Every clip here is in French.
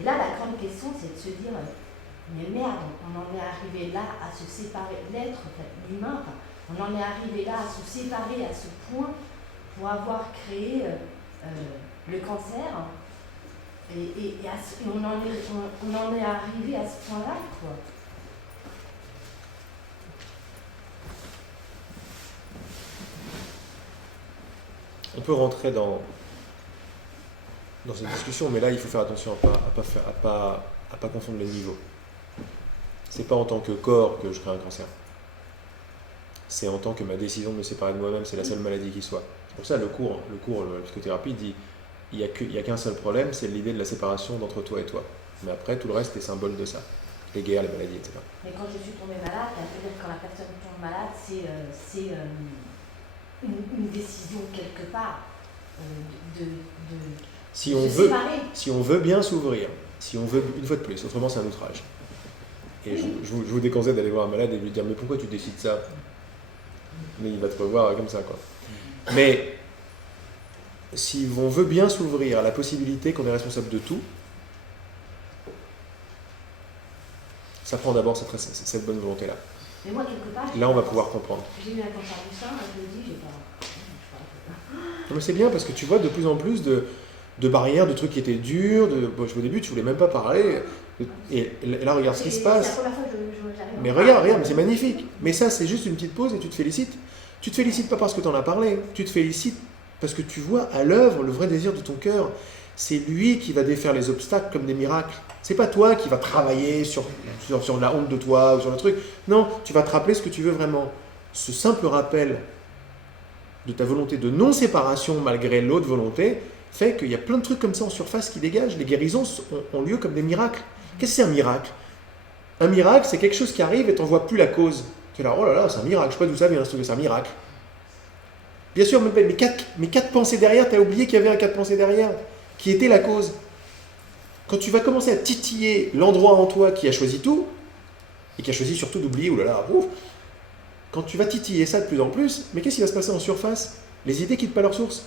Et là, la grande question, c'est de se dire, mais merde, on en est arrivé là à se séparer, l'être, en fait, l'humain, enfin, on en est arrivé là à se séparer à ce point pour avoir créé le cancer. Et on en est arrivé à ce point-là, quoi. On peut rentrer dans cette discussion, mais là, il faut faire attention à pas confondre les niveaux. C'est pas en tant que corps que je crée un cancer. C'est en tant que ma décision de me séparer de moi-même, c'est la seule maladie qui soit. C'est pour ça le cours de la psychothérapie dit il n'y a qu'un seul problème, c'est l'idée de la séparation d'entre toi et toi. Mais après, tout le reste est symbole de ça. Les guerres, les maladies, etc. Mais quand je suis tombée malade, c'est-à-dire quand la personne tombe malade, c'est une décision quelque part de si on veut bien s'ouvrir, si on veut, une fois de plus, autrement c'est un outrage. Et je vous déconseille d'aller voir un malade et lui dire mais pourquoi tu décides ça? Mais il va te revoir comme ça, quoi. Mais si on veut bien s'ouvrir à la possibilité qu'on est responsable de tout, ça prend d'abord cette bonne volonté-là. Mais moi, quelque part, là, on va pouvoir comprendre. J'ai eu un cancer du sein, je le dis, j'ai pas. Non, mais c'est bien parce que tu vois de plus en plus de barrières, de trucs qui étaient durs. Au début, tu voulais même pas parler. Et là, regarde ce qui se passe. C'est la première fois que j'arrive. Mais regarde, mais c'est magnifique. Mais ça, c'est juste une petite pause et tu te félicites. Tu te félicites pas parce que tu en as parlé. Tu te félicites parce que tu vois à l'œuvre le vrai désir de ton cœur. C'est lui qui va défaire les obstacles comme des miracles. C'est pas toi qui va travailler sur la honte de toi ou sur le truc. Non, tu vas te rappeler ce que tu veux vraiment. Ce simple rappel de ta volonté de non-séparation malgré l'autre volonté fait qu'il y a plein de trucs comme ça en surface qui dégagent. Les guérisons ont lieu comme des miracles. Qu'est-ce que c'est un miracle? Un miracle, c'est quelque chose qui arrive et t'en vois plus la cause. Tu es là, oh là là, c'est un miracle. Je sais pas d'où ça vient, c'est un miracle. Bien sûr, mais quatre pensées derrière, tu as oublié qu'il y avait un quatre pensées derrière, qui était la cause. Quand tu vas commencer à titiller l'endroit en toi qui a choisi tout, et qui a choisi surtout d'oublier, oulala, ouf, quand tu vas titiller ça de plus en plus, mais qu'est-ce qui va se passer en surface? Les idées quittent pas leur source.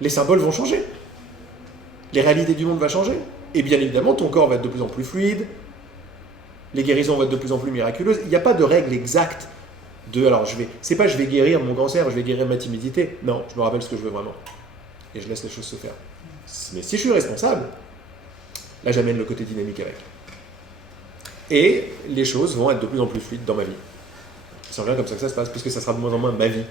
Les symboles vont changer. Les réalités du monde vont changer. Et bien évidemment, ton corps va être de plus en plus fluide. Les guérisons vont être de plus en plus miraculeuses. Il n'y a pas de règle exacte de, alors je vais guérir mon cancer, je vais guérir ma timidité. Non, je me rappelle ce que je veux vraiment. Et je laisse les choses se faire. Mais si je suis responsable, là j'amène le côté dynamique avec. Et les choses vont être de plus en plus fluides dans ma vie. C'est rien comme ça que ça se passe, puisque ça sera de moins en moins ma vie.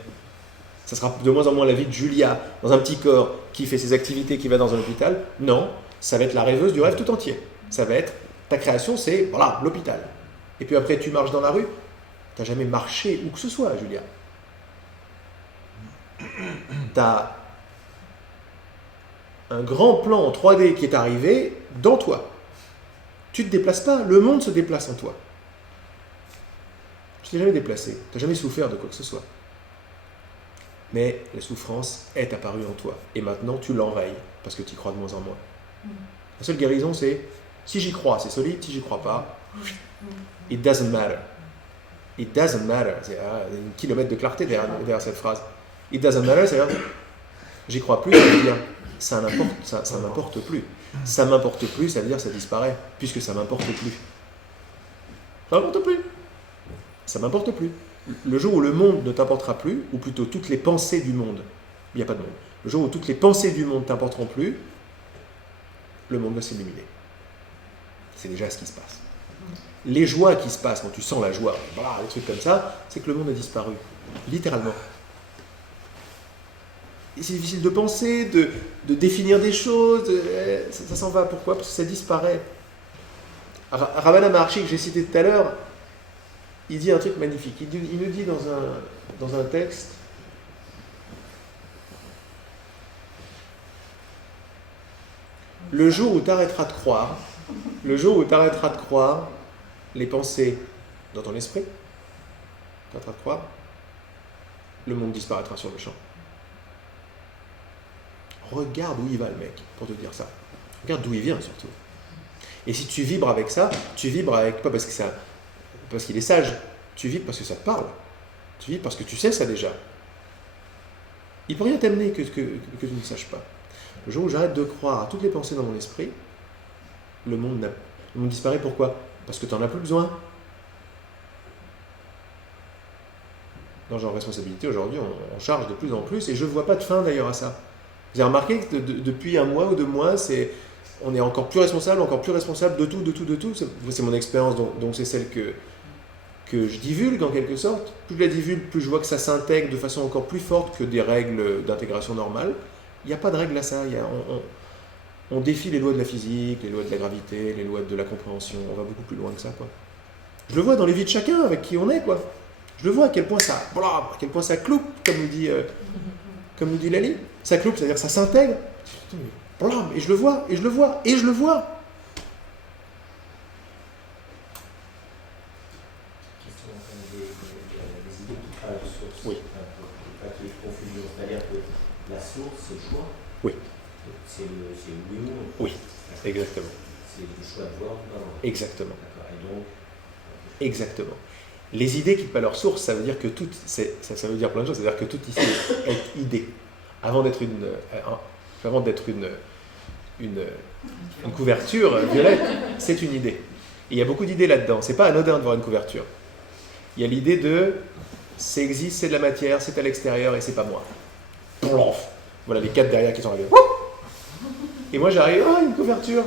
Ça sera de moins en moins la vie de Julia, dans un petit corps, qui fait ses activités, qui va dans un hôpital. Non, ça va être la rêveuse du rêve tout entier. Ça va être, ta création, c'est, voilà, l'hôpital. Et puis après, tu marches dans la rue. Tu n'as jamais marché où que ce soit, Julia. Tu as un grand plan en 3D qui est arrivé dans toi. Tu ne te déplaces pas, le monde se déplace en toi. Tu t'es jamais déplacé, tu n'as jamais souffert de quoi que ce soit. Mais la souffrance est apparue en toi. Et maintenant, tu l'enrayes, parce que tu y crois de moins en moins. La seule guérison, c'est, si j'y crois, c'est solide, si j'y crois pas, it doesn't matter. It doesn't matter. C'est un kilomètre de clarté derrière cette phrase. It doesn't matter, c'est-à-dire, j'y crois plus, ça veut dire, ça m'importe plus. Ça m'importe plus, ça veut dire, ça disparaît, puisque ça m'importe plus. Ça m'importe plus. Ça m'importe plus. Le jour où le monde ne t'importera plus, ou plutôt toutes les pensées du monde, il n'y a pas de monde. Le jour où toutes les pensées du monde ne t'importeront plus, le monde va s'illuminer. C'est déjà ce qui se passe. Les joies qui se passent quand tu sens la joie, des trucs comme ça, c'est que le monde a disparu. Littéralement. Et c'est difficile de penser, de définir des choses, ça s'en va. Pourquoi? Parce que ça disparaît. Ravana Maharshi, que j'ai cité tout à l'heure, il dit un truc magnifique. Il nous dit dans un texte, le jour où tu arrêteras de croire, les pensées dans ton esprit, tu arrêteras de croire, le monde disparaîtra sur le champ. Regarde où il va le mec, pour te dire ça. Regarde d'où il vient surtout. Et si tu vibres avec ça, tu vibres avec, pas parce qu'il est sage, tu vibres parce que ça te parle. Tu vibres parce que tu sais ça déjà. Il ne peut rien t'amener que tu ne saches pas. Le jour où j'arrête de croire à toutes les pensées dans mon esprit, le monde disparaît. Pourquoi? Parce que tu n'en as plus besoin. Dans Genre Responsabilité, aujourd'hui, on charge de plus en plus, et je ne vois pas de fin d'ailleurs à ça. Vous avez remarqué que depuis un mois ou 2 mois, on est encore plus responsable de tout. C'est mon expérience, donc c'est celle que je divulgue en quelque sorte. Plus je la divulgue, plus je vois que ça s'intègre de façon encore plus forte que des règles d'intégration normale. Il n'y a pas de règle à ça. On défie les lois de la physique, les lois de la gravité, les lois de la compréhension. On va beaucoup plus loin que ça, quoi. Je le vois dans les vies de chacun, avec qui on est, quoi. Je le vois à quel point ça cloupe, comme nous dit Lali. Ça cloupe, c'est-à-dire que ça s'intègre. Et je le vois. Question en termes des idées qui créent la source. Oui. Pas qu'il y ait de confusion. C'est-à-dire que la source, c'est le choix. Oui. C'est oui ou non. Oui, exactement. C'est le choix de voir ou de pas voir. Exactement. D'accord. Et donc. Exactement. Les idées quittent pas leur source, ça veut dire que tout, ça veut dire plein de choses, c'est-à-dire que tout ici est idée. Avant d'être une couverture violette, c'est une idée. Et il y a beaucoup d'idées là-dedans. C'est pas anodin de voir une couverture. Il y a l'idée de ça existe, c'est de la matière, c'est à l'extérieur et c'est pas moi. Plouf. Voilà les 4 derrière qui sont arrivés. Et moi j'arrive, une couverture.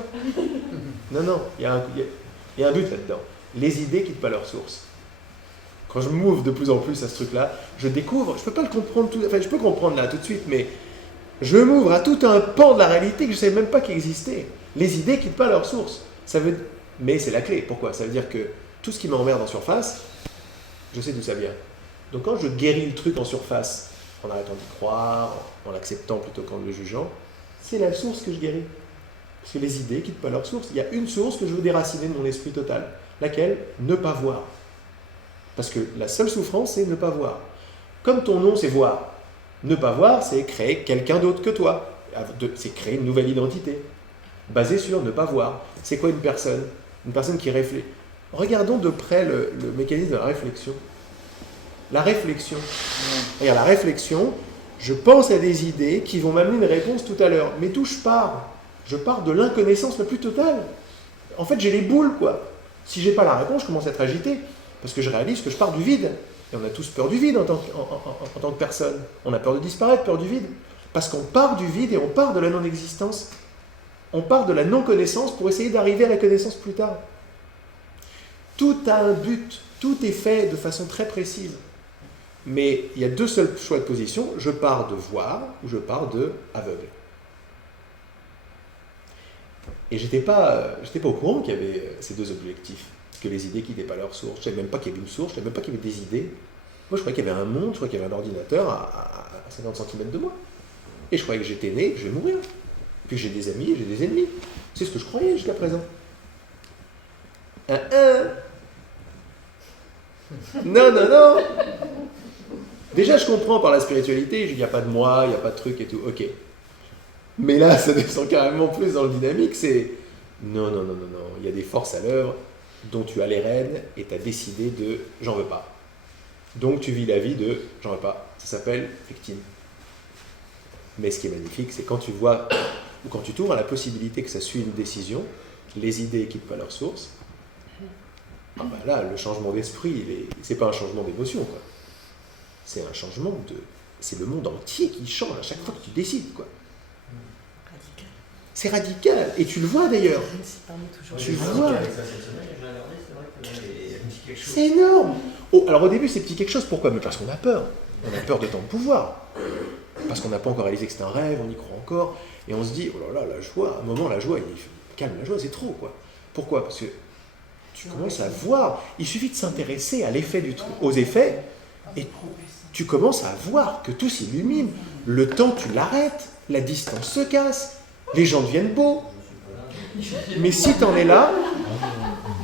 Non, il y a un but là-dedans. Les idées quittent pas leur source. Quand je m'ouvre de plus en plus à ce truc-là, je découvre, je peux pas le comprendre tout, enfin je peux comprendre là tout de suite, mais je m'ouvre à tout un pan de la réalité que je ne savais même pas qu'il existait. Les idées quittent pas leur source. Mais c'est la clé. Pourquoi? Ça veut dire que tout ce qui m'emmerde en surface, je sais d'où ça vient. Donc quand je guéris le truc en surface, en arrêtant d'y croire, en l'acceptant plutôt qu'en le jugeant, c'est la source que je guéris. Parce que les idées quittent pas leur source. Il y a une source que je veux déraciner de mon esprit total. Laquelle? Ne pas voir. Parce que la seule souffrance, c'est ne pas voir. Comme ton nom, c'est voir. Ne pas voir, c'est créer quelqu'un d'autre que toi. C'est créer une nouvelle identité. Basée sur ne pas voir. C'est quoi une personne? Une personne qui réfléchit. Regardons de près le mécanisme de la réflexion. La réflexion. Regarde, la réflexion, je pense à des idées qui vont m'amener une réponse tout à l'heure. Mais d'où je pars? Je pars de l'inconnaissance la plus totale. En fait, j'ai les boules, quoi. Si j'ai pas la réponse, je commence à être agité. Parce que je réalise que je pars du vide. Et on a tous peur du vide en tant que personne. On a peur de disparaître, peur du vide. Parce qu'on part du vide et on part de la non-existence. On part de la non-connaissance pour essayer d'arriver à la connaissance plus tard. Tout a un but. Tout est fait de façon très précise. Mais il y a 2 seuls choix de position. Je pars de voir ou je pars de aveugle. Et j'étais pas au courant qu'il y avait ces 2 objectifs. Que les idées qui n'étaient pas leur source. Je ne savais même pas qu'il y avait une source, je ne savais même pas qu'il y avait des idées. Moi, je croyais qu'il y avait un monde, je croyais qu'il y avait un ordinateur à 50 cm de moi. Et je croyais que j'étais né, que je vais mourir. Puis j'ai des amis, j'ai des ennemis. C'est ce que je croyais jusqu'à présent. Non. Déjà, je comprends par la spiritualité, il n'y a pas de moi, il n'y a pas de truc et tout. Ok. Mais là, ça descend carrément plus dans le dynamique, c'est... Non. Il y a des forces à l'œuvre dont tu as les rênes et tu as décidé de « j'en veux pas ». Donc tu vis la vie de « j'en veux pas ». Ça s'appelle victime. Mais ce qui est magnifique, c'est quand tu vois, ou quand tu t'ouvres à la possibilité que ça suit une décision, les idées quittent pas leur source, là, le changement d'esprit, c'est pas un changement d'émotion, quoi. C'est un changement de... C'est le monde entier qui change à chaque fois que tu décides, quoi. C'est radical, et tu le vois d'ailleurs. Tu le vois. C'est énorme. Alors au début, c'est petit quelque chose. Pourquoi? Mais parce qu'on a peur. On a peur de tant de pouvoir. Parce qu'on n'a pas encore réalisé que c'est un rêve, on y croit encore. Et on se dit, oh là là, la joie. À un moment, la joie, calme la joie, c'est trop, quoi. Pourquoi? Parce que tu commences à voir. Il suffit de s'intéresser à l'effet du truc, aux effets, et tu commences à voir que tout s'illumine. Le temps, tu l'arrêtes. La distance se casse. Les gens deviennent beaux. Mais si t'en es là,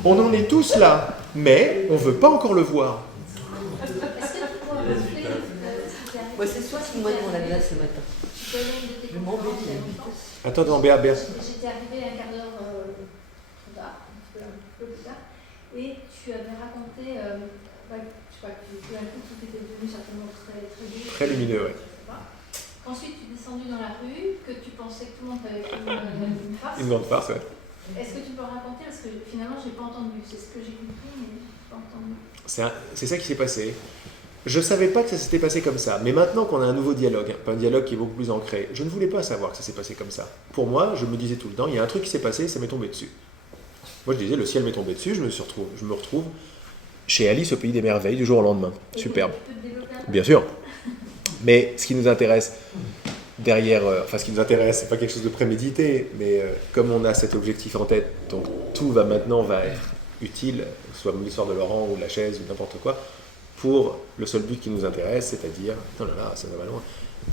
on en est tous là. Mais on ne veut pas encore le voir. Moi, c'est 6 mois devant la glace ce matin. Je m'embête. Attends, Béa. J'étais arrivée un quart d'heure trop tard, un peu plus tard, et tu avais raconté, je sais pas, que d'un coup tout était devenu certainement très beau. Très lumineux, oui. Ensuite, tu es descendu dans la rue, que tu pensais que tout le monde t'avait fait une farce. Une grande farce, ouais. Est-ce que tu peux raconter? Parce que finalement, j'ai pas entendu. C'est ce que j'ai compris, mais j'ai pas entendu. C'est ça qui s'est passé. Je ne savais pas que ça s'était passé comme ça, mais maintenant qu'on a un nouveau dialogue, un dialogue qui est beaucoup plus ancré, je ne voulais pas savoir que ça s'est passé comme ça. Pour moi, je me disais tout le temps, il y a un truc qui s'est passé, ça m'est tombé dessus. Moi, je disais, le ciel m'est tombé dessus, je me retrouve chez Alice au pays des merveilles du jour au lendemain. Superbe. Tu peux te développer un peu? Bien sûr. Mais ce qui nous intéresse derrière, ce qui nous intéresse, c'est pas quelque chose de prémédité, mais comme on a cet objectif en tête, donc tout va être utile, soit l'histoire de Laurent ou la chaise ou n'importe quoi, pour le seul but qui nous intéresse, c'est-à-dire, oh là là, ça va loin,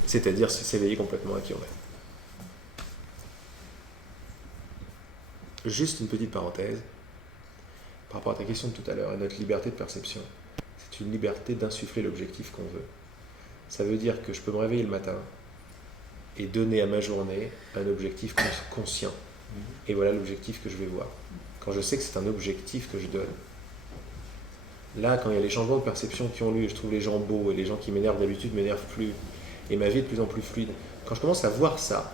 c'est-à-dire s'éveiller complètement à qui on est. Juste une petite parenthèse, par rapport à ta question de tout à l'heure, à notre liberté de perception. C'est une liberté d'insuffler l'objectif qu'on veut. Ça veut dire que je peux me réveiller le matin et donner à ma journée un objectif conscient. Et voilà l'objectif que je vais voir. Quand je sais que c'est un objectif que je donne. Là, quand il y a les changements de perception qui ont lieu, je trouve les gens beaux et les gens qui m'énervent d'habitude m'énervent plus, et ma vie est de plus en plus fluide. Quand je commence à voir ça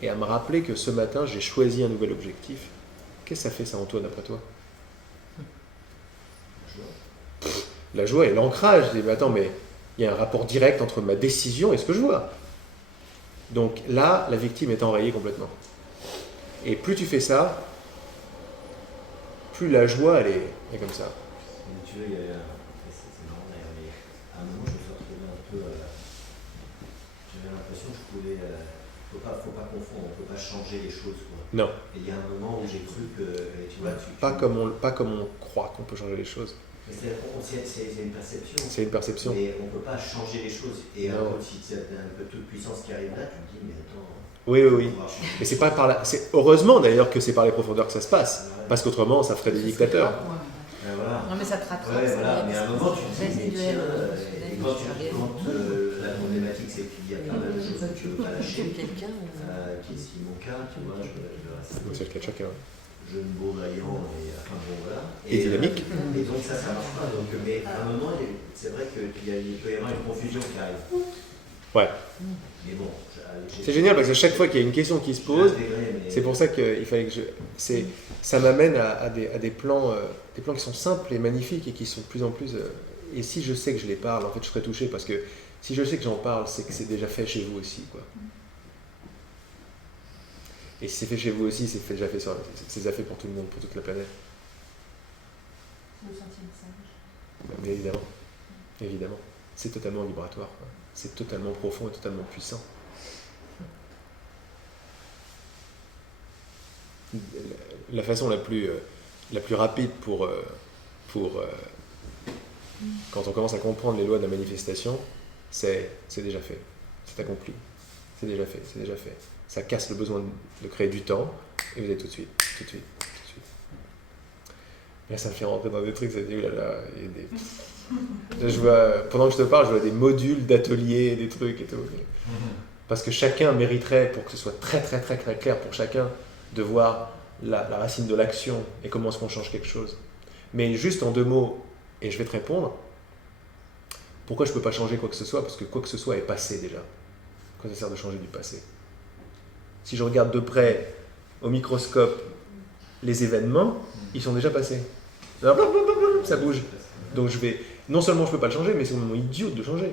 et à me rappeler que ce matin j'ai choisi un nouvel objectif, qu'est-ce que ça fait ça, Antoine, après toi? La joie et l'ancrage. Je dis, mais attends, mais il y a un rapport direct entre ma décision et ce que je vois. Donc là, la victime est enrayée complètement. Et plus tu fais ça, plus la joie, elle est comme ça. Mais tu vois, c'est marrant d'ailleurs, mais à un moment, je me suis retrouvé un peu. J'avais l'impression que je pouvais. Faut pas confondre, on ne peut pas changer les choses, quoi. Non. Et il y a un moment où j'ai cru que. Tu vois, pas comme on croit qu'on peut changer les choses. Mais c'est une perception. C'est une perception. Mais on ne peut pas changer les choses. Et si tu as un peu toute puissance qui arrive là, tu te dis, mais attends. Oui. Et c'est pas par là. C'est heureusement d'ailleurs que c'est par les profondeurs que ça se passe. Parce qu'autrement, ça ferait des dictateurs. Voilà. Non, mais ça te rattrape. Ouais, voilà. Mais à un moment, tu te dis, mais tiens, et quand la problématique, c'est qu'il y a plein de choses que tu ne veux pas lâcher, qui est mon cas, tu vois, je reste. C'est le cas de chacun. Jeune, beau, vaillant, et enfin bon, voilà. Et dynamique. Et donc ça marche pas. Donc, mais à un moment, c'est vrai qu'il peut y avoir une confusion qui arrive. Ouais. Mais bon, c'est génial parce que chaque fois qu'il y a une question qui se pose, c'est pour ça qu'il fallait que ça m'amène à des plans qui sont simples et magnifiques et qui sont de plus en plus. Et si je sais que je les parle, en fait, je serais touché parce que si je sais que j'en parle, c'est que c'est déjà fait chez vous aussi, quoi. Et si c'est fait chez vous aussi, c'est déjà fait pour tout le monde, pour toute la planète. Le sentier message. Mais évidemment, c'est totalement vibratoire, quoi. C'est totalement profond et totalement puissant. La façon la plus rapide pour quand on commence à comprendre les lois de la manifestation, c'est déjà fait, c'est accompli, c'est déjà fait. Ça casse le besoin de créer du temps et vous êtes tout de suite. Là, ça me fait rentrer dans des trucs, ça dit, là, il y a des... Je vois, pendant que je te parle, je vois des modules d'ateliers, des trucs et tout. Parce que chacun mériterait, pour que ce soit très très très très clair pour chacun, de voir la racine de l'action et comment est-ce qu'on change quelque chose. Mais juste en 2 mots, et je vais te répondre, pourquoi je ne peux pas changer quoi que ce soit? Parce que quoi que ce soit est passé déjà. Quoi ça sert de changer du passé? Si je regarde de près, au microscope, les événements, ils sont déjà passés. Ça bouge. Donc non seulement je ne peux pas le changer, mais c'est mon idiot de changer.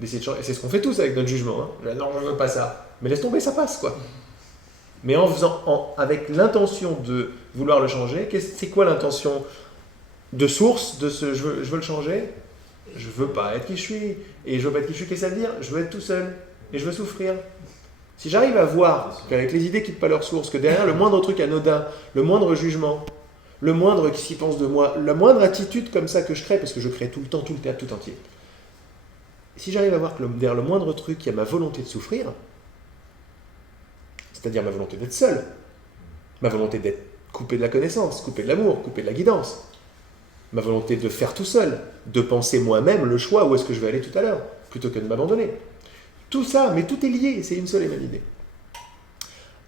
D'essayer de changer. Et c'est ce qu'on fait tous avec notre jugement. Hein. Non, je ne veux pas ça. Mais laisse tomber, ça passe, quoi. Mais avec l'intention de vouloir le changer, c'est quoi l'intention de source de ce je veux le changer? Je veux pas être qui je suis. Et je veux pas être qui je suis, qu'est-ce que ça veut dire? Je veux être tout seul. Et je veux souffrir. Si j'arrive à voir qu'avec les idées qui quittent pas leur source, que derrière le moindre truc anodin, le moindre jugement, le moindre qui s'y pense de moi, la moindre attitude comme ça que je crée, parce que je crée tout le temps, tout le théâtre, tout entier. Si j'arrive à voir que derrière le moindre truc, il y a ma volonté de souffrir, c'est-à-dire ma volonté d'être seul, ma volonté d'être coupé de la connaissance, coupé de l'amour, coupé de la guidance, ma volonté de faire tout seul, de penser moi-même le choix où est-ce que je vais aller tout à l'heure, plutôt que de m'abandonner. Tout ça, mais tout est lié, c'est une seule et même idée.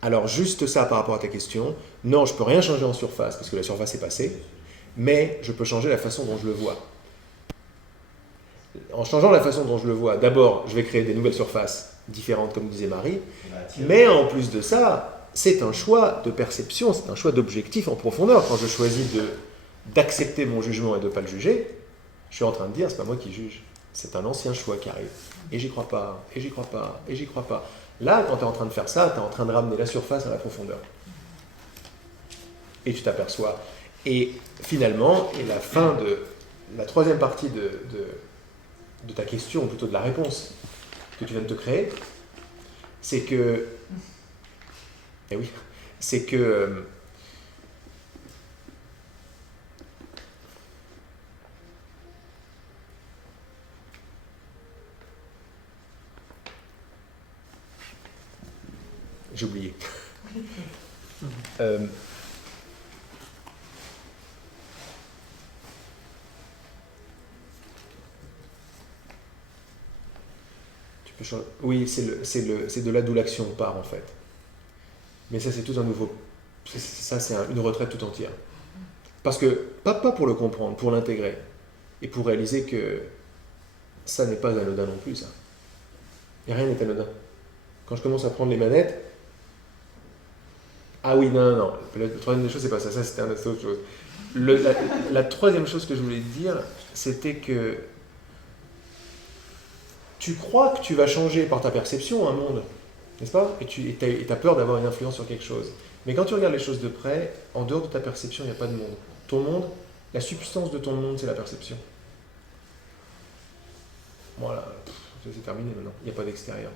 Alors juste ça par rapport à ta question, non, je ne peux rien changer en surface, parce que la surface est passée, mais je peux changer la façon dont je le vois. En changeant la façon dont je le vois, d'abord, je vais créer des nouvelles surfaces différentes, comme disait Marie, mais en plus de ça, c'est un choix de perception, c'est un choix d'objectif en profondeur. Quand je choisis d'accepter mon jugement et de ne pas le juger, je suis en train de dire, c'est pas moi qui juge. C'est un ancien choix qui arrive. Et j'y crois pas, et j'y crois pas, et j'y crois pas. Là, quand tu es en train de faire ça, tu es en train de ramener la surface à la profondeur. Et tu t'aperçois. Et finalement, et la fin de la troisième partie de ta question, ou plutôt de la réponse que tu viens de te créer, c'est que... Eh oui, c'est que... J'ai oublié. Tu peux changer. Oui, c'est de là d'où l'action part en fait. Mais ça, c'est tout un nouveau. Ça, c'est une retraite tout entière. Parce que, pas pour le comprendre, pour l'intégrer. Et pour réaliser que ça n'est pas anodin non plus, ça. Et rien n'est anodin. Quand je commence à prendre les manettes, ah oui, non. La troisième chose, c'est pas ça. Ça, c'était autre chose. La troisième chose que je voulais te dire, c'était que tu crois que tu vas changer par ta perception un monde, n'est-ce pas? Et tu as peur d'avoir une influence sur quelque chose. Mais quand tu regardes les choses de près, en dehors de ta perception, il n'y a pas de monde. Ton monde, la substance de ton monde, c'est la perception. Voilà, c'est terminé maintenant. Il n'y a pas d'extérieur.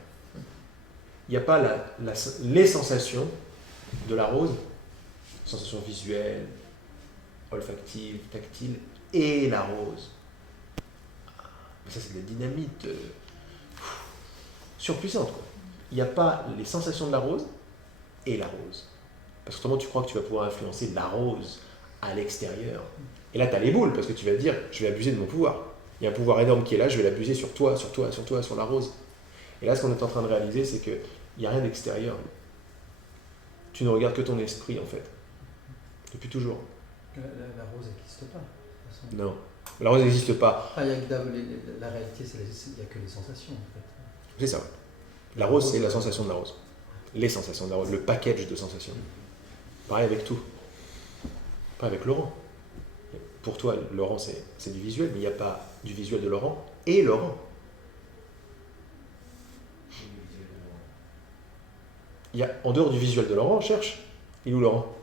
Il n'y a pas les sensations de la rose, sensations visuelles, olfactives, tactiles, et la rose. Mais ça, c'est de la dynamite surpuissante, quoi. Il n'y a pas les sensations de la rose et la rose. Parce que autrement, tu crois que tu vas pouvoir influencer la rose à l'extérieur. Et là, tu as les boules, parce que tu vas te dire, je vais abuser de mon pouvoir. Il y a un pouvoir énorme qui est là, je vais l'abuser sur toi, sur la rose. Et là, ce qu'on est en train de réaliser, c'est qu'il n'y a rien d'extérieur. Tu ne regardes que ton esprit, en fait. Depuis toujours. La rose n'existe pas, de toute façon. Non. La rose n'existe pas. La réalité, il n'y a que les sensations, en fait. C'est ça. La rose, c'est la sensation de la rose. Les sensations de la rose, le package de sensations. Pareil avec tout. Pareil avec Laurent. Pour toi, Laurent, c'est du visuel, mais il n'y a pas du visuel de Laurent et Laurent. Il y a, en dehors du visuel de Laurent, cherche. Il est où Laurent?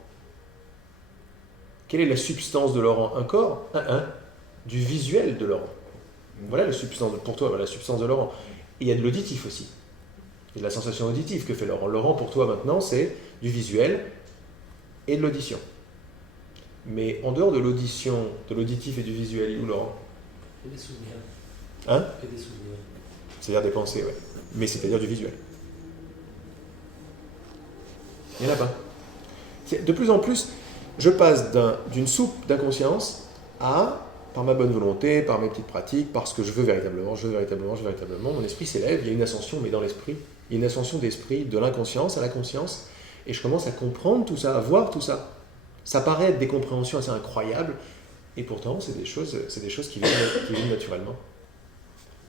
Quelle est la substance de Laurent? Un corps? Du visuel de Laurent. Voilà la substance, pour toi, voilà la substance de Laurent. Et il y a de l'auditif aussi. Il y a de la sensation auditive que fait Laurent. Laurent, pour toi, maintenant, c'est du visuel et de l'audition. Mais en dehors de l'audition, de l'auditif et du visuel, il est où Laurent? Et des souvenirs. Hein? Et des souvenirs. C'est-à-dire des pensées, ouais. Mais c'est-à-dire du visuel. Il n'y en a pas. De plus en plus, je passe d'une soupe d'inconscience à, par ma bonne volonté, par mes petites pratiques, parce que je veux véritablement, mon esprit s'élève, il y a une ascension, mais dans l'esprit, il y a une ascension d'esprit de l'inconscience à la conscience, et je commence à comprendre tout ça, à voir tout ça. Ça paraît être des compréhensions assez incroyables, et pourtant, c'est des choses qui viennent naturellement.